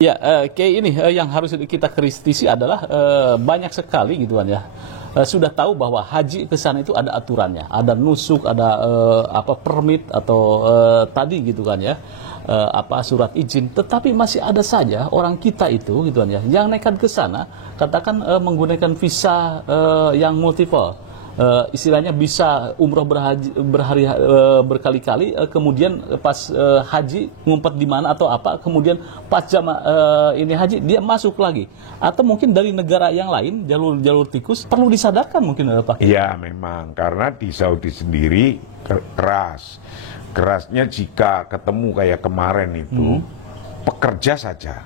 Ya, kayak ini yang harus kita kritisi adalah banyak sekali gitu kan ya. Sudah tahu bahwa haji ke sana itu ada aturannya, ada nusuk, ada permit atau tadi gitu kan ya. Surat izin, tetapi masih ada saja orang kita itu gitu kan ya yang nekat ke sana, katakan menggunakan visa yang multiple. Istilahnya bisa umroh berkali-kali, kemudian pas haji ngumpet di mana atau apa, kemudian pas ini haji dia masuk lagi, atau mungkin dari negara yang lain jalur tikus. Perlu disadarkan mungkin Pak. Ya memang, karena di Saudi sendiri kerasnya jika ketemu kayak kemarin itu pekerja saja,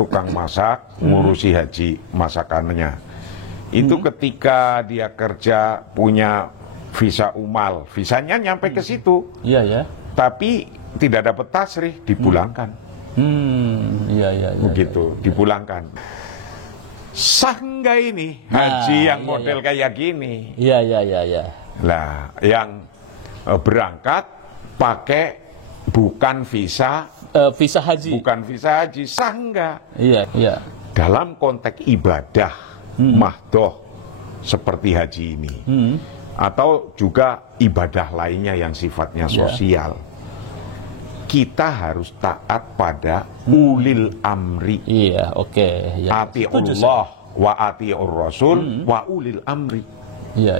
tukang masak, ngurusi haji masakannya. Itu ketika dia kerja punya visa umal, visanya nyampe ke situ. Iya ya. Tapi tidak dapat tasrih, dipulangkan. Begitu, dipulangkan. Sah nggak ini haji yang model kayak gini? Iya. Lah, yang berangkat pakai bukan visa haji. Bukan visa haji, sah nggak? Iya. Dalam konteks ibadah mahdoh seperti haji ini, atau juga ibadah lainnya yang sifatnya sosial, kita harus taat pada ulil amri. Iya, oke. Ya. Atiullah wa atiur rasul wa ulil amri. Iya.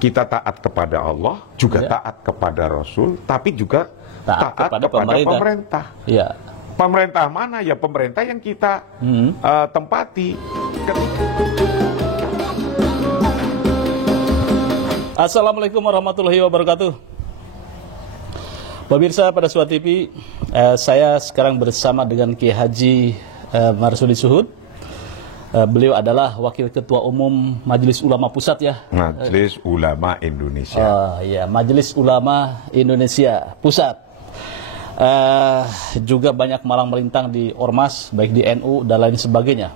Kita taat kepada Allah, juga taat kepada Rasul, tapi juga taat kepada pemerintah. Iya. Pemerintah mana? Ya pemerintah yang kita tempati. Assalamualaikum warahmatullahi wabarakatuh. Pemirsa pada Suara TV, saya sekarang bersama dengan Kiai Haji Marsudi Suhud. Beliau adalah Wakil Ketua Umum Majelis Ulama Pusat ya. Majelis Ulama Indonesia. Majelis Ulama Indonesia Pusat. Juga banyak malang melintang di Ormas, baik di NU dan lain sebagainya.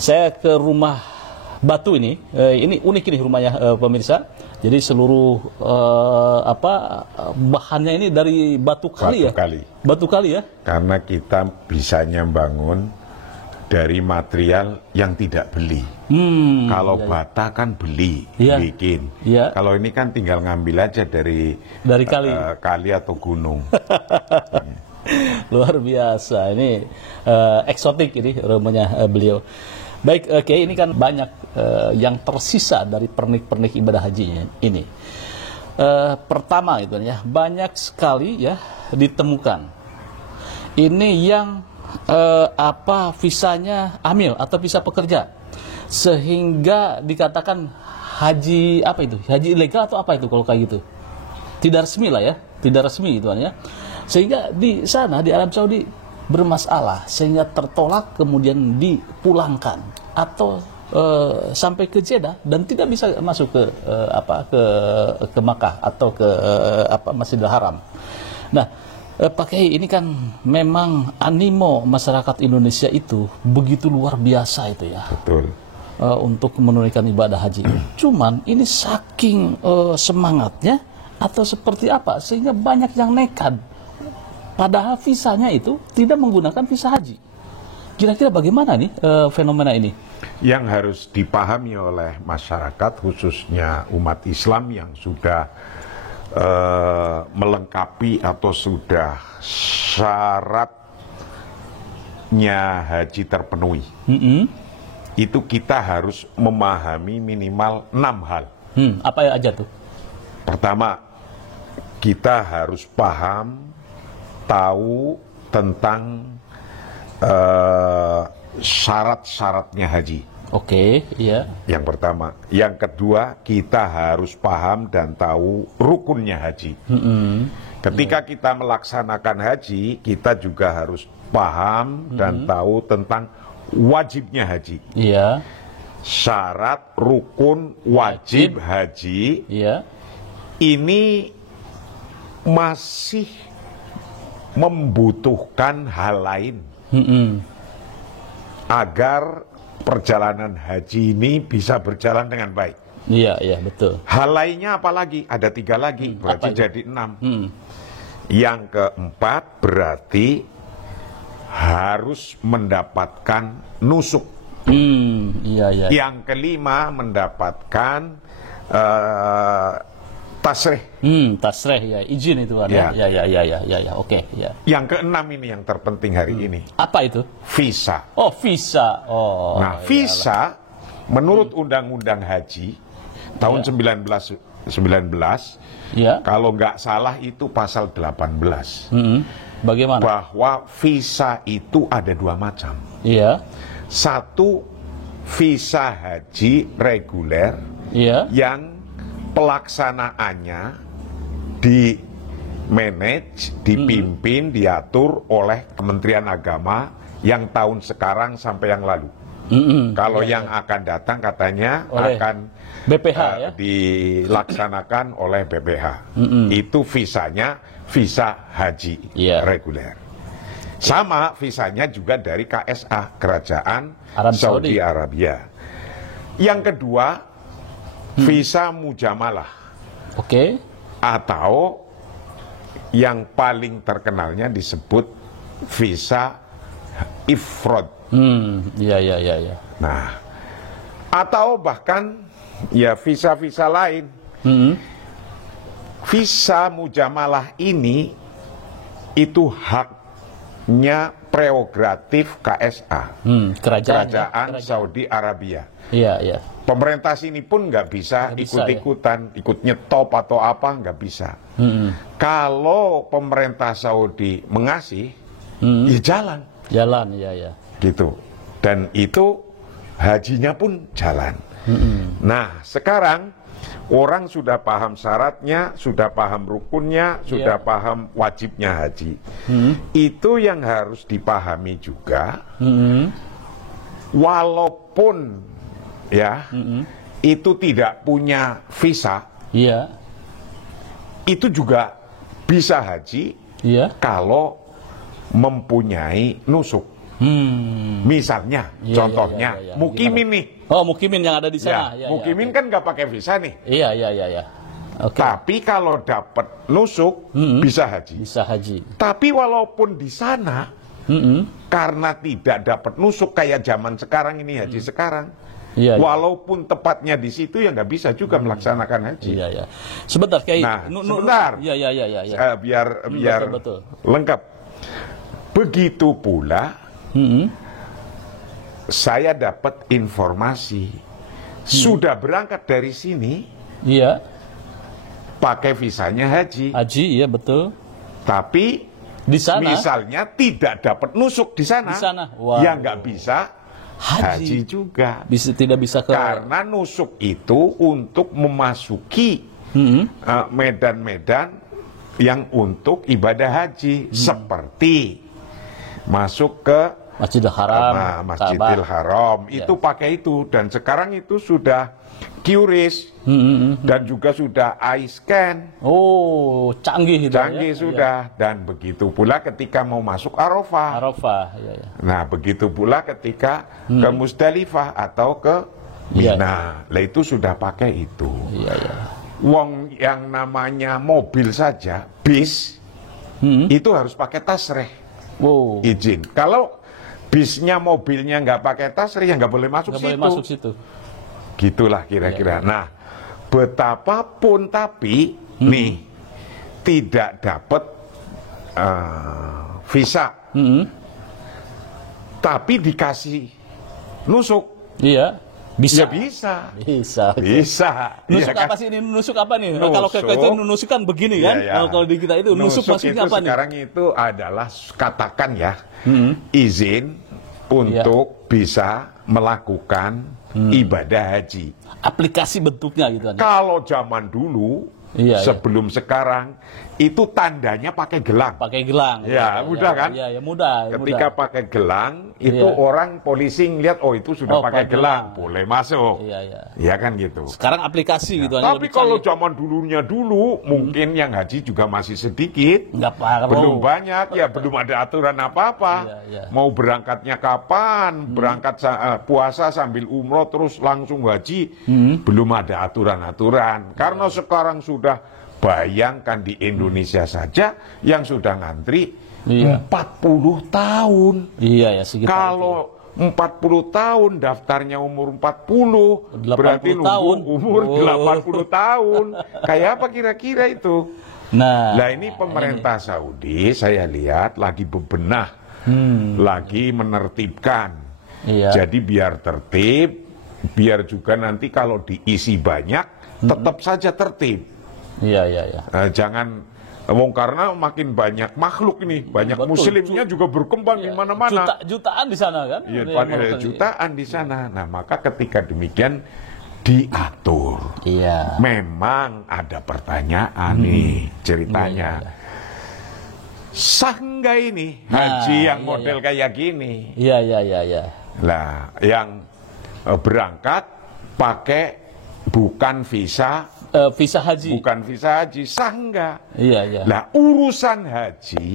Saya ke rumah Batu ini unik ini rumahnya pemirsa. Jadi seluruh bahannya ini dari batu kali. Batu kali ya. Karena kita bisanya bangun dari material yang tidak beli. Kalau bata kan beli, bikin. Kalau ini kan tinggal ngambil aja dari kali atau gunung. Luar biasa, ini eksotik ini rumahnya beliau. Baik, ini kan banyak yang tersisa dari pernik-pernik ibadah haji ini. Pertama itu ya, banyak sekali ya ditemukan. Ini yang visanya amil atau visa pekerja, sehingga dikatakan haji haji ilegal atau apa itu kalau kayak gitu. Tidak resmi lah ya, tidak resmi itu ya. Sehingga di sana di Arab Saudi bermasalah sehingga tertolak kemudian dipulangkan atau sampai ke Jeddah dan tidak bisa masuk ke Makkah atau ke Masjidil Haram. Nah, Pak Kiai, ini kan memang animo masyarakat Indonesia itu begitu luar biasa itu ya. Betul. Untuk menunaikan ibadah haji. Cuman ini saking semangatnya atau seperti apa sehingga banyak yang nekat. Padahal visanya itu tidak menggunakan visa haji. Kira-kira bagaimana nih fenomena ini? Yang harus dipahami oleh masyarakat, khususnya umat Islam yang sudah melengkapi atau sudah syaratnya haji terpenuhi. Itu kita harus memahami minimal 6 hal. Apa aja tuh? Pertama, kita harus tahu tentang syarat-syaratnya haji. Oke, iya. Yang pertama. Yang kedua, kita harus paham dan tahu rukunnya haji. Ketika kita melaksanakan haji, kita juga harus paham dan tahu tentang wajibnya haji. Iya. Syarat, rukun, wajib haji. Iya. Ini masih membutuhkan hal lain agar perjalanan haji ini bisa berjalan dengan baik. Iya, betul. Hal lainnya apa lagi? Ada 3 lagi, berarti jadi 6. Yang keempat berarti harus mendapatkan nusuk. Iya, iya. Yang kelima mendapatkan tasrih. Tasrih ya, izin itu kan ya. Ya, oke, ya. Yang keenam ini yang terpenting hari ini. Apa itu? Visa. Oh, visa. Oh. Nah, visa menurut Undang-Undang Haji tahun 1919, ya. kalau nggak salah itu pasal 18. Bagaimana? Bahwa visa itu ada dua macam. Iya. Satu, visa haji reguler, Iya. yang pelaksanaannya di manage, dipimpin, diatur oleh Kementerian Agama yang tahun sekarang sampai yang lalu. Kalau yang akan datang katanya oleh akan BPH ya? Dilaksanakan oleh BPH. Itu visanya visa haji reguler. Sama visanya juga dari KSA, Kerajaan Saudi Arabia. Yang kedua, visa mujamalah. Oke. Atau yang paling terkenalnya disebut visa ifrod. Iya. Nah, atau bahkan ya visa-visa lain. Visa mujamalah ini itu haknya prerogatif KSA, Kerajaan Saudi Arabia. Iya. Pemerintah sini pun nggak bisa ikut-ikutan, ikut nyetop atau apa, nggak bisa. Kalau pemerintah Saudi mengasih, ya jalan. Jalan, ya. Gitu. Dan itu hajinya pun jalan. Nah, sekarang orang sudah paham syaratnya, sudah paham rukunnya, sudah paham wajibnya haji. Itu yang harus dipahami juga. Walaupun ya itu tidak punya visa, itu juga bisa haji kalau mempunyai nusuk. Misalnya, contohnya, mukimin nih. Oh, mukimin yang ada di sana. Mukimin kan nggak pakai visa nih. Iya. Okay. Tapi kalau dapat nusuk, bisa haji. Bisa haji. Tapi walaupun di sana, karena tidak dapat nusuk kayak zaman sekarang ini haji sekarang, walaupun tepatnya di situ ya nggak bisa juga melaksanakan haji. Iya. Sebentar, Kiai. Nah, sebentar. Iya. Biar betul. lengkap. Begitu pula. Saya dapat informasi sudah berangkat dari sini, pakai visanya haji. Haji, iya betul. Tapi di sana, misalnya tidak dapat nusuk di sana, ya nggak bisa haji juga. Tidak bisa karena nusuk itu untuk memasuki medan-medan yang untuk ibadah haji, seperti masuk ke Masjidil Haram, Masjidil Haram itu pakai itu, dan sekarang itu sudah QRIS dan juga sudah eye scan. Oh, canggih itu. Canggih sudah. Dan begitu pula ketika mau masuk Arafah. Iya. Nah, begitu pula ketika ke Musdalifah atau ke Mina. Lah itu sudah pakai itu. Iya. Wong yang namanya mobil saja, bis, itu harus pakai tasrih. Izin. Kalau bisnya, mobilnya nggak pakai tasrih, ya nggak boleh masuk situ. Gitulah kira-kira. Nah, betapapun tapi nih tidak dapat visa, tapi dikasih nusuk. Iya. Bisa. Ya bisa. Nusuk apa sih ini? Nusuk apa nih? Kalau kita nusuk kan begini kan? Kalau di kita itu nusuk maksudnya apa nih? Sekarang itu adalah katakan ya, izin untuk bisa melakukan ibadah haji. Aplikasi bentuknya gitu kan? Kalau zaman dulu, sebelum sekarang, itu tandanya pakai gelang. Pakai gelang. Ya, mudah kan? Iya, mudah. Ketika pakai gelang, itu orang polisi ngeliat, oh itu sudah pakai gelang, boleh masuk. Iya kan gitu. Sekarang aplikasi gitu. Tapi kalau zaman dulunya dulu, mungkin yang haji juga masih sedikit. Belum banyak, ya belum ada aturan apa-apa. Mau berangkatnya kapan, berangkat puasa sambil umroh terus langsung haji, belum ada aturan-aturan. Karena sekarang sudah Bayangkan di Indonesia saja yang sudah ngantri Iya. 40 tahun. Iya ya, sekitar Kalau 40 tahun daftarnya umur 40, 80 berarti tahun. nunggu umur 80 tahun. Kayak apa kira-kira itu? Nah, Nah, ini pemerintah Saudi saya lihat lagi bebenah, lagi menertibkan. iya. Jadi biar tertib, biar juga nanti kalau diisi banyak, tetap saja tertib. Iya, iya, iya. Jangan, karena makin banyak makhluk ini, banyak Betul. muslimnya juga berkembang di mana-mana. Jutaan di sana kan? Iya, Yang pada melakukan- jutaan di sana. Nah, maka ketika demikian diatur. Iya. Memang ada pertanyaan nih ceritanya. Iya, iya, Sah nggak ini Nah, haji yang iya, model kayak gini? Iya, iya, iya, iya. Lah, yang berangkat pakai bukan visa, Visa haji. bukan visa haji, sah nggak? Iya, iya. Lah, urusan haji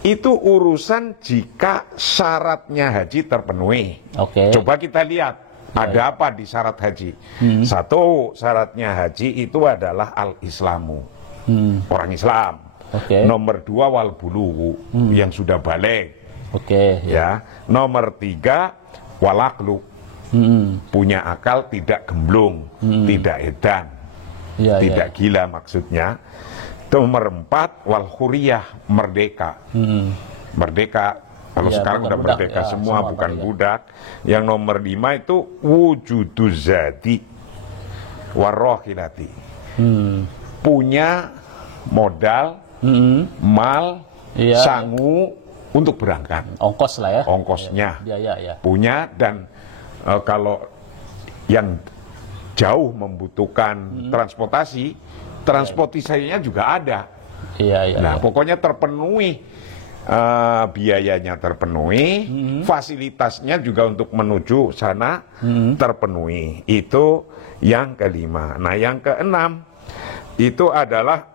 itu urusan jika syaratnya haji terpenuhi. Oke. Coba kita lihat ada apa di syarat haji. Satu, syaratnya haji itu adalah al-islamu, orang Islam. Oke. Nomor 2 wal bulugu, yang sudah balik. Oke. Ya. Nomor 3 walaklu, punya akal, tidak gemblung, tidak edan, Iya, tidak gila maksudnya. Nomor 4 wal huriyah, merdeka. Merdeka. Kalau Ya, sekarang bukan udah budak, merdeka ya, semua, semua bukan merdeka. budak. Yang nomor 5 itu wujuduz zati warrohilati, punya modal, mal, Iya. sangu untuk berangkat, Ongkos lah ya. ongkosnya Biaya ya. punya. Dan kalau yang jauh membutuhkan transportasinya juga ada. Iya, iya. Nah, iya. pokoknya terpenuhi, biayanya terpenuhi, fasilitasnya juga untuk menuju sana terpenuhi. Itu yang kelima. Nah, yang keenam itu adalah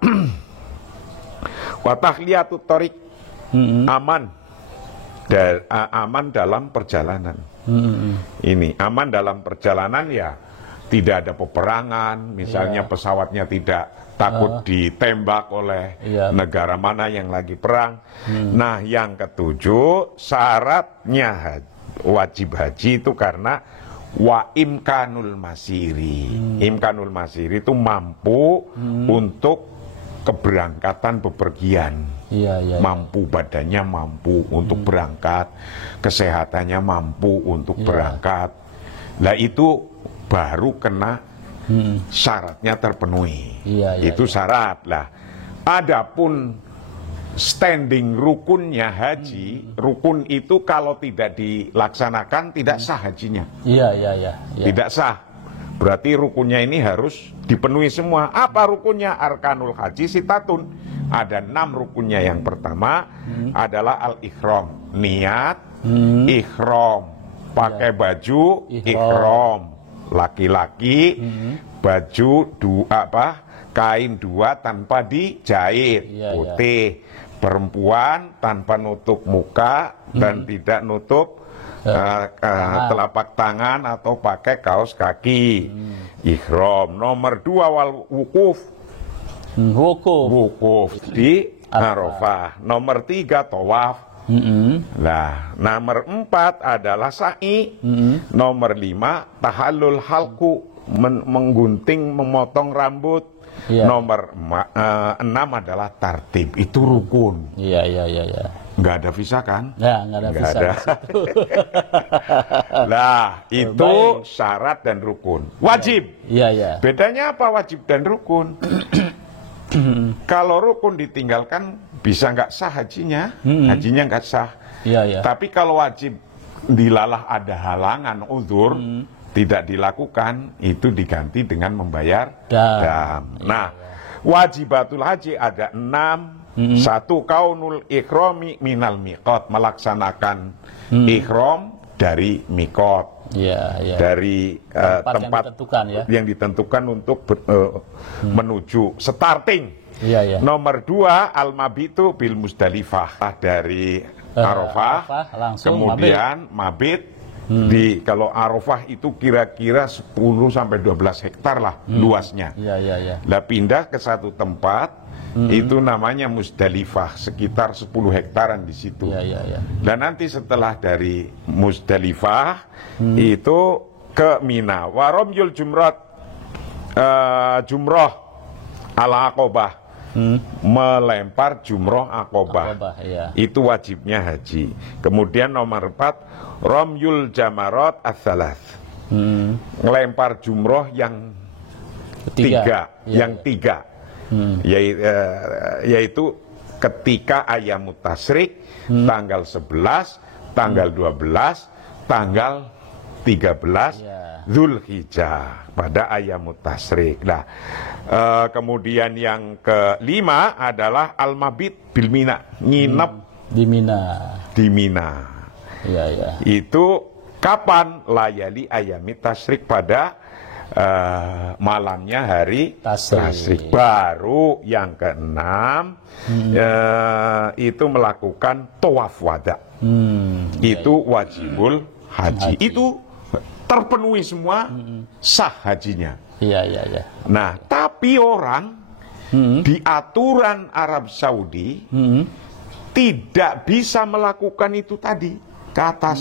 watahliyatut thoriq, aman, aman dalam perjalanan. Ini aman dalam perjalanan, ya tidak ada peperangan, misalnya pesawatnya tidak takut ditembak oleh Iya. negara mana yang lagi perang. Nah, yang ketujuh, syaratnya wajib haji itu karena wa imkanul masiri. Imkanul masiri itu mampu untuk keberangkatan bepergian. Iya, iya. Mampu, badannya mampu untuk berangkat, kesehatannya mampu untuk berangkat. Nah, itu baru kena syaratnya terpenuhi. Iya, iya, Itu syarat lah. Adapun standing rukunnya haji, rukun itu kalau tidak dilaksanakan tidak sah hajinya. Iya, iya, iya. Iya. Tidak sah. Berarti rukunnya ini harus dipenuhi semua. Apa rukunnya? Arkanul haji sitatun. Ada 6 rukunnya. Yang pertama adalah al-ikhram, niat, ikhram, pakai baju ikhram, laki-laki baju kain 2 tanpa dijahit, Iya, putih. Perempuan tanpa nutup muka dan tidak nutup telapak tangan atau pakai kaos kaki. Ikhram. Nomor 2 wal wukuf, wukuf di Arafah. Nomor 3 tawaf. Nah, nomor 4 adalah sa'i. Nomor 5 tahallul halku, menggunting, memotong rambut. Iya. Nomor 6 adalah tartib. Itu rukun. Iya, iya, iya, iya. Nggak ada visa kan? Ya, nggak ada Nggak visa. ada. Nah, itu Baik. syarat dan rukun. Wajib. Iya, iya. Bedanya apa wajib dan rukun? Kalau rukun ditinggalkan bisa nggak sah hajinya, hajinya nggak sah. Iya, iya. Tapi kalau wajib dilalah ada halangan, uzur, tidak dilakukan, itu diganti dengan membayar dam. Nah, wajibatul haji ada 6. 1 kaunul ikhrami minal miqat, melaksanakan ikhram dari miqat. Iya, iya. Dari Tempat yang tempat ditentukan, ya. yang ditentukan untuk menuju starting. Iya, iya. Nomor 2 al-mabitu bil Musdalifah, dari Arafah, Arafah, langsung kemudian mabit Kalau Arafah itu kira-kira 10 sampai 12 hektar lah luasnya. Lah pindah ke satu tempat itu namanya Musdalifah, sekitar 10 hektaran di situ. Dan nanti setelah dari Musdalifah itu ke Mina. Waromyul jumroh ala Aqobah, melempar jumroh Aqobah, itu wajibnya haji. Kemudian nomor 4 Romyul Jamarot Ats-Tsalath, ngelempar jumroh yang tiga, yaitu ketika Ayyamut Tasyrik, tanggal 11, tanggal 12, tanggal 13 Dzulhijjah pada Ayyamut Tasyrik. Nah, kemudian yang kelima adalah Al-Mabit bil Mina, nginep di Mina. Itu kapan? Layali Ayyamit Tasyrik, pada malamnya hari Tasyrik. Baru yang keenam itu melakukan tawaf wada. Itu wajibul haji. Itu terpenuhi semua, sah hajinya. Nah, tapi orang di aturan Arab Saudi tidak bisa melakukan itu tadi ke atas.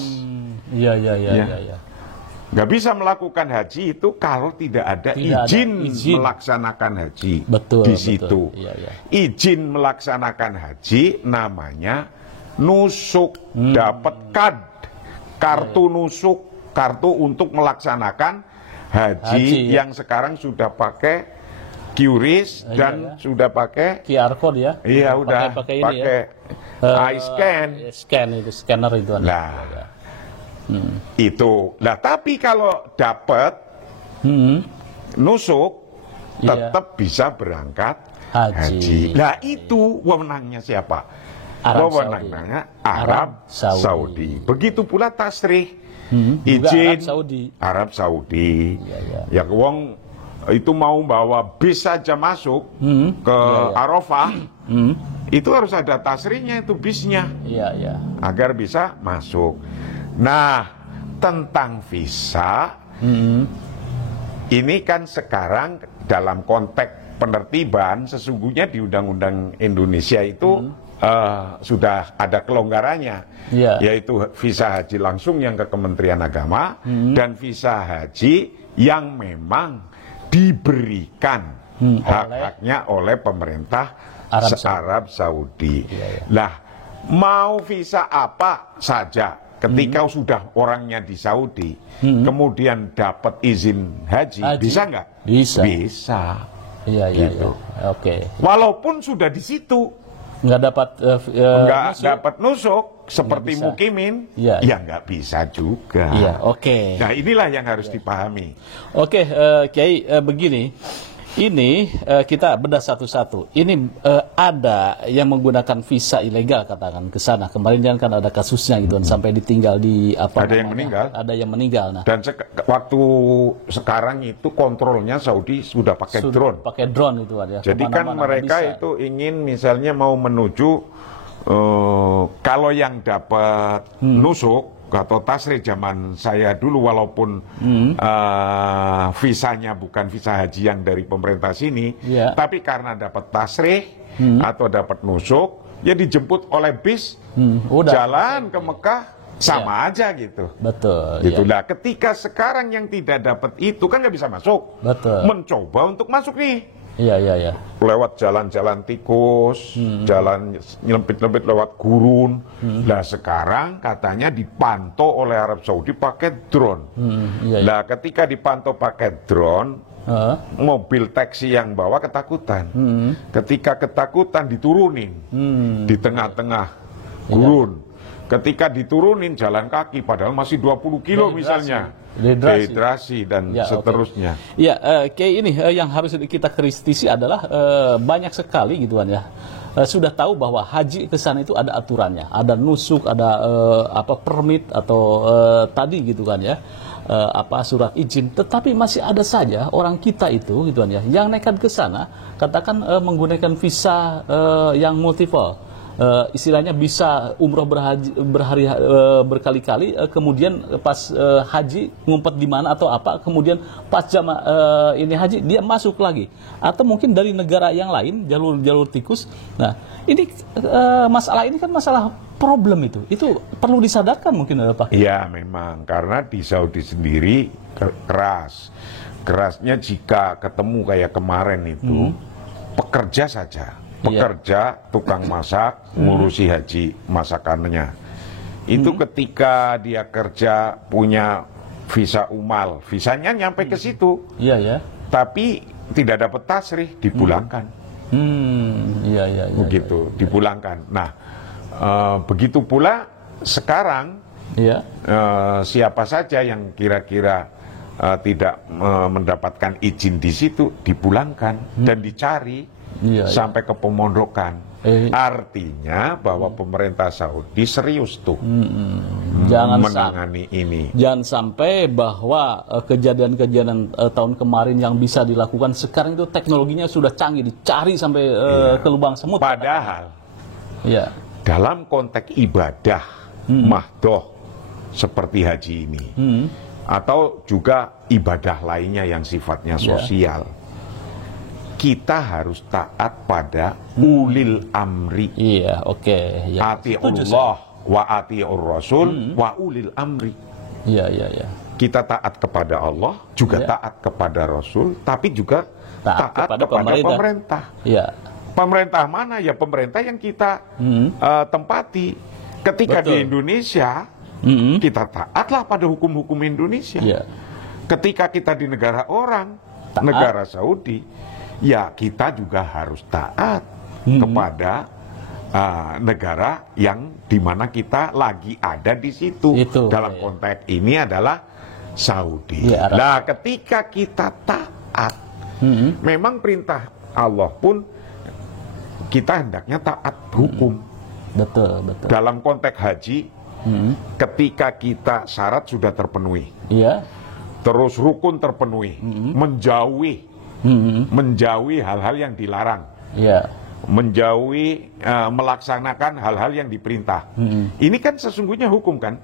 Nggak bisa melakukan haji itu kalau tidak ada izin melaksanakan haji. Di situ. Izin melaksanakan haji namanya nusuk, dapat kartu nusuk, kartu untuk melaksanakan haji yang sekarang sudah pakai QRIS dan sudah pakai QR code ya. Iya, udah pakai scan itu, scanner itu. Nah, itu. Nah, tapi kalau dapat nusuk tetap bisa berangkat haji. Nah, itu wewenangnya siapa? Wewenangnya Arab Saudi. Begitu pula tasrih, izin Arab Saudi. Ya, wong itu mau bawa bis saja masuk ke Arafah, itu harus ada tasrihnya, itu bisnya, agar bisa masuk. Nah, tentang visa, ini kan sekarang dalam konteks penertiban, sesungguhnya di Undang-Undang Indonesia itu sudah ada kelonggarannya, yaitu visa haji langsung yang ke Kementerian Agama dan visa haji yang memang diberikan hak-haknya oleh pemerintah Arab Saudi. Lah, mau visa apa saja ketika sudah orangnya di Saudi, kemudian dapat izin haji, bisa nggak? Bisa. Gitu. Walaupun sudah di situ nggak dapat nusuk seperti mukimin, ya nggak bisa juga. Nah, inilah yang harus dipahami. Kiai, begini, ini kita bedah satu-satu. Ini ada yang menggunakan visa ilegal, katakan ke sana. Kemarin kan ada kasusnya gitu, sampai ditinggal di apa? Ada yang meninggal. Ada yang meninggal. Nah, dan waktu sekarang itu kontrolnya Saudi sudah pakai drone. Pakai drone itu ada. Jadi kan mereka itu ingin misalnya mau menuju kalau yang dapat nusuk atau tasrih zaman saya dulu, walaupun visanya bukan visa haji yang dari pemerintah sini, tapi karena dapat tasrih atau dapat nusuk, ya dijemput oleh bis, jalan ke Mekah, sama aja gitu. Betul. Gitu. Nah, ketika sekarang yang tidak dapat itu kan nggak bisa masuk. Mencoba untuk masuk nih. Lewat jalan-jalan tikus, jalan nyelempit-nyelempit lewat gurun. Nah, sekarang katanya dipantau oleh Arab Saudi pakai drone. Nah, ketika dipantau pakai drone, mobil taksi yang bawa ketakutan. Ketika ketakutan diturunin di tengah-tengah gurun. Ketika diturunin jalan kaki, padahal masih 20 kilo misalnya. Dehidrasi dan seterusnya. Kayak ini yang harus kita kritisi adalah banyak sekali gituan ya. Sudah tahu bahwa haji ke sana itu ada aturannya, ada nusuk, ada permit atau tadi gitu kan ya. Surat izin, tetapi masih ada saja orang kita itu gituan ya yang nekat ke sana, katakan menggunakan visa yang multiple. istilahnya bisa umroh berkali-kali, kemudian pas haji ngumpet di mana atau apa, kemudian pas ini haji dia masuk lagi, atau mungkin dari negara yang lain jalur tikus. Nah ini masalah ini kan masalah problem itu perlu disadarkan mungkin Pak. Iya memang, karena di Saudi sendiri kerasnya jika ketemu kayak kemarin itu pekerja saja, tukang masak, ngurusi haji masakannya. Itu ketika dia kerja punya visa umal, visanya nyampe ke situ. Iya ya. Tapi tidak dapat tasrih, dipulangkan. Iya. Begitu, dipulangkan. Nah, begitu pula sekarang siapa saja yang kira-kira tidak mendapatkan izin di situ dipulangkan dan dicari sampai ke pemondokan. Artinya bahwa pemerintah Saudi serius tuh menangani ini. Jangan sampai bahwa kejadian-kejadian tahun kemarin yang bisa dilakukan sekarang itu teknologinya sudah canggih, dicari sampai ke lubang semut. Padahal dalam konteks ibadah mahdoh seperti haji ini atau juga ibadah lainnya yang sifatnya sosial, kita harus taat pada ulil amri. Ati Allah wa ati'ur Rasul wa ulil amri. Kita taat kepada Allah, juga taat kepada Rasul, tapi juga taat kepada pemerintah. Pemerintah mana? Ya pemerintah yang kita tempati. Ketika di Indonesia, kita taatlah pada hukum-hukum Indonesia. Ketika kita di negara orang, negara Saudi, ya kita juga harus taat kepada negara yang dimana kita lagi ada di situ. Dalam konteks ini adalah Saudi. Nah, ketika kita taat, memang perintah Allah pun kita hendaknya taat hukum. Betul. Dalam konteks haji, ketika kita syarat sudah terpenuhi, terus rukun terpenuhi, menjauhi hal-hal yang dilarang, menjauhi melaksanakan hal-hal yang diperintah. Ini kan sesungguhnya hukum kan?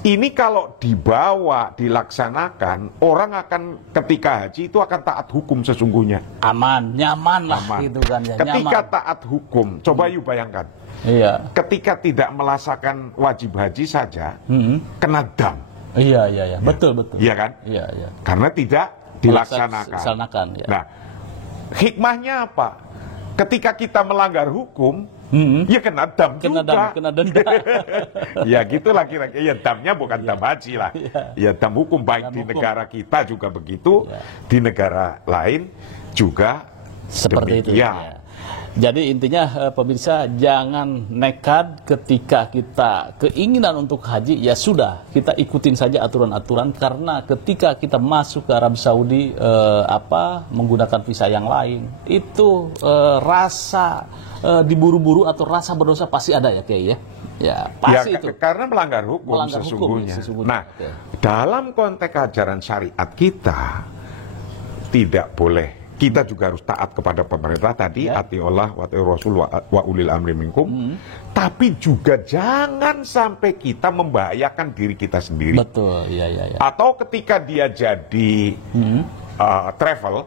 Ini kalau dibawa, dilaksanakan, orang akan ketika haji itu akan taat hukum sesungguhnya. Nyaman lah gitu kan ya. Ketika taat hukum, coba yuk bayangkan. Ketika tidak melaksanakan wajib haji saja, kena dam. Betul. Iya kan? Karena tidak dilaksanakan. Nah, hikmahnya apa? Ketika kita melanggar hukum, ya kena dam juga. Kena denda. Ya gitulah kira-kira. Ya damnya bukan dam haji lah. Ya dam hukum, baik di negara kita juga begitu, di negara lain juga seperti itu. Jadi intinya pemirsa, jangan nekat ketika kita keinginan untuk haji, ya sudah kita ikutin saja aturan-aturan, karena ketika kita masuk ke Arab Saudi menggunakan visa yang lain, itu rasa diburu-buru atau rasa berdosa pasti ada ya Kiai ya. Pasti itu. Karena melanggar hukum sesungguhnya. Nah, dalam konteks ajaran syariat kita tidak boleh. Kita juga harus taat kepada pemerintah tadi, ati Allah wa ati Rasul wa ulil amri minkum. Tapi juga jangan sampai kita membahayakan diri kita sendiri. Betul, Atau ketika dia jadi travel,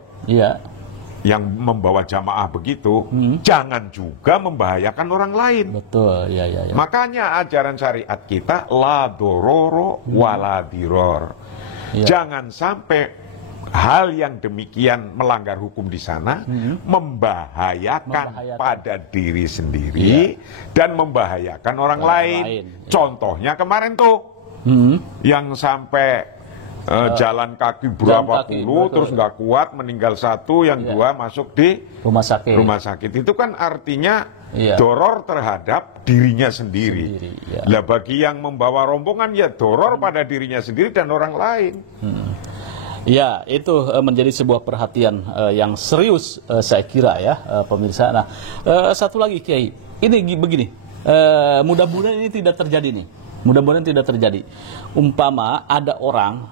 yang membawa jamaah begitu, jangan juga membahayakan orang lain. Betul, Makanya ajaran syariat kita la dororo wa la diror. Jangan sampai hal yang demikian melanggar hukum di sana, membahayakan pada diri sendiri dan membahayakan orang lain. Contohnya kemarin tuh, yang sampai jalan kaki berapa puluh, terus nggak kuat, meninggal satu, yang dua masuk di rumah sakit. Itu kan artinya doror terhadap dirinya sendiri. Lah bagi yang membawa rombongan, ya doror pada dirinya sendiri dan orang lain. Ya, itu menjadi sebuah perhatian yang serius, saya kira ya, pemirsa. Nah, satu lagi Kiai, ini begini, mudah-mudahan ini tidak terjadi nih. Mudah-mudahan tidak terjadi. Umpama ada orang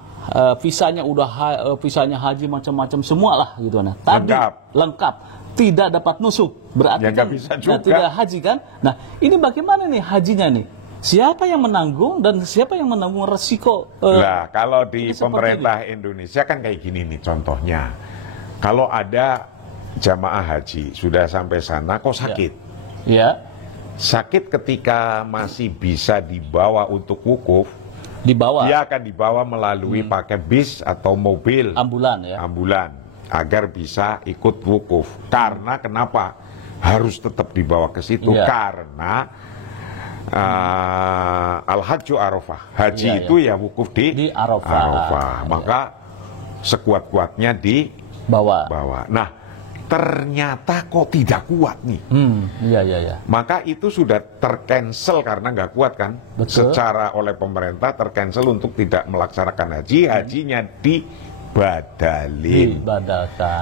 visanya udah visanya haji macam-macam semua lah gitu, nah. Tadi lengkap. tidak dapat nusuk, berarti Ya, nggak kan bisa juga. tidak haji kan? Nah, ini bagaimana nih hajinya nih? Siapa yang menanggung dan siapa yang menanggung resiko? Nah, kalau di ini seperti pemerintah Indonesia kan kayak gini nih contohnya. Kalau ada jamaah haji sudah sampai sana kok sakit. Ya, Sakit ketika masih bisa dibawa untuk wukuf, di bawah dia akan dibawa melalui pakai bis atau mobil ambulan ya. ambulan agar bisa ikut wukuf. Karena kenapa harus tetap dibawa ke situ? Iya. Karena al-hajju arafah, haji Iya, itu ya wukuf di Arafah. Iya. Maka sekuat-kuatnya Bawah. dibawa. Nah, ternyata kok tidak kuat nih. Iya. Maka itu sudah tercancel karena nggak kuat kan. Betul. Secara oleh pemerintah tercancel untuk tidak melaksanakan haji. Hajinya dibadalin.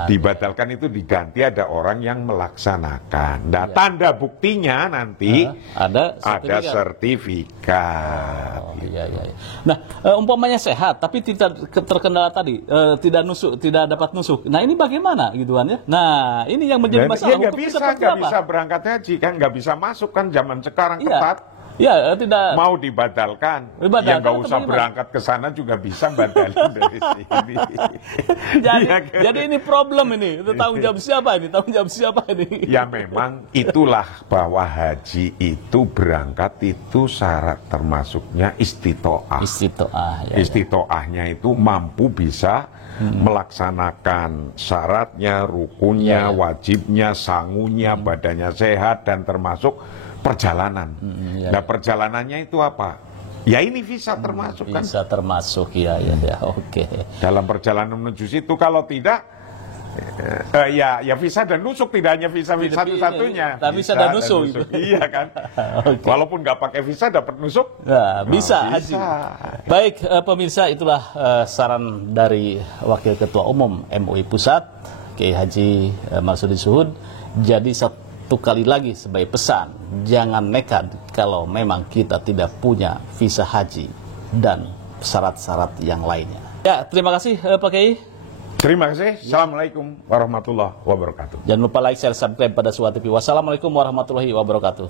Dibatalkan itu diganti ada orang yang melaksanakan. Nah, tanda buktinya nanti ada sertifikat. Iya. Nah, umpamanya sehat tapi tidak terkendala tadi, tidak dapat nusuk. Nah, ini bagaimana gitu kan ya? Nah, ini yang menjadi masalah. Nggak bisa berangkat haji kan, nggak bisa masuk kan zaman sekarang ketat. Ya, tidak mau dibatalkan. Ya nggak usah berangkat ke sana juga bisa batalin dari sini. Jadi ini problem ini. Itu tanggung jawab siapa ini? Tanggung jawab siapa ini? Ya memang itulah bahwa haji itu berangkat itu syarat termasuknya istitoah. Istitoahnya itu mampu bisa melaksanakan syaratnya, rukunnya, wajibnya, sangunya, badannya sehat dan termasuk perjalanan. Nah, perjalanannya itu apa? Ya ini visa termasuk kan? Visa termasuk, ya. Oke. Dalam perjalanan menuju situ kalau tidak, ya visa dan nusuk, tidak hanya visa satu-satunya. Visa dan nusuk. Iya kan? Okay. Walaupun nggak pakai visa dapat nusuk, bisa haji. Baik, pemirsa, itulah saran dari Wakil Ketua Umum MUI Pusat, Kiai Haji Marsudi Suhud. Jadi satu kali lagi sebagai pesan, jangan nekat kalau memang kita tidak punya visa haji dan syarat-syarat yang lainnya. Ya, terima kasih Pak Kiai. Terima kasih. Assalamualaikum warahmatullahi wabarakatuh. Jangan lupa like, share, subscribe pada Suara TV. Wassalamualaikum warahmatullahi wabarakatuh.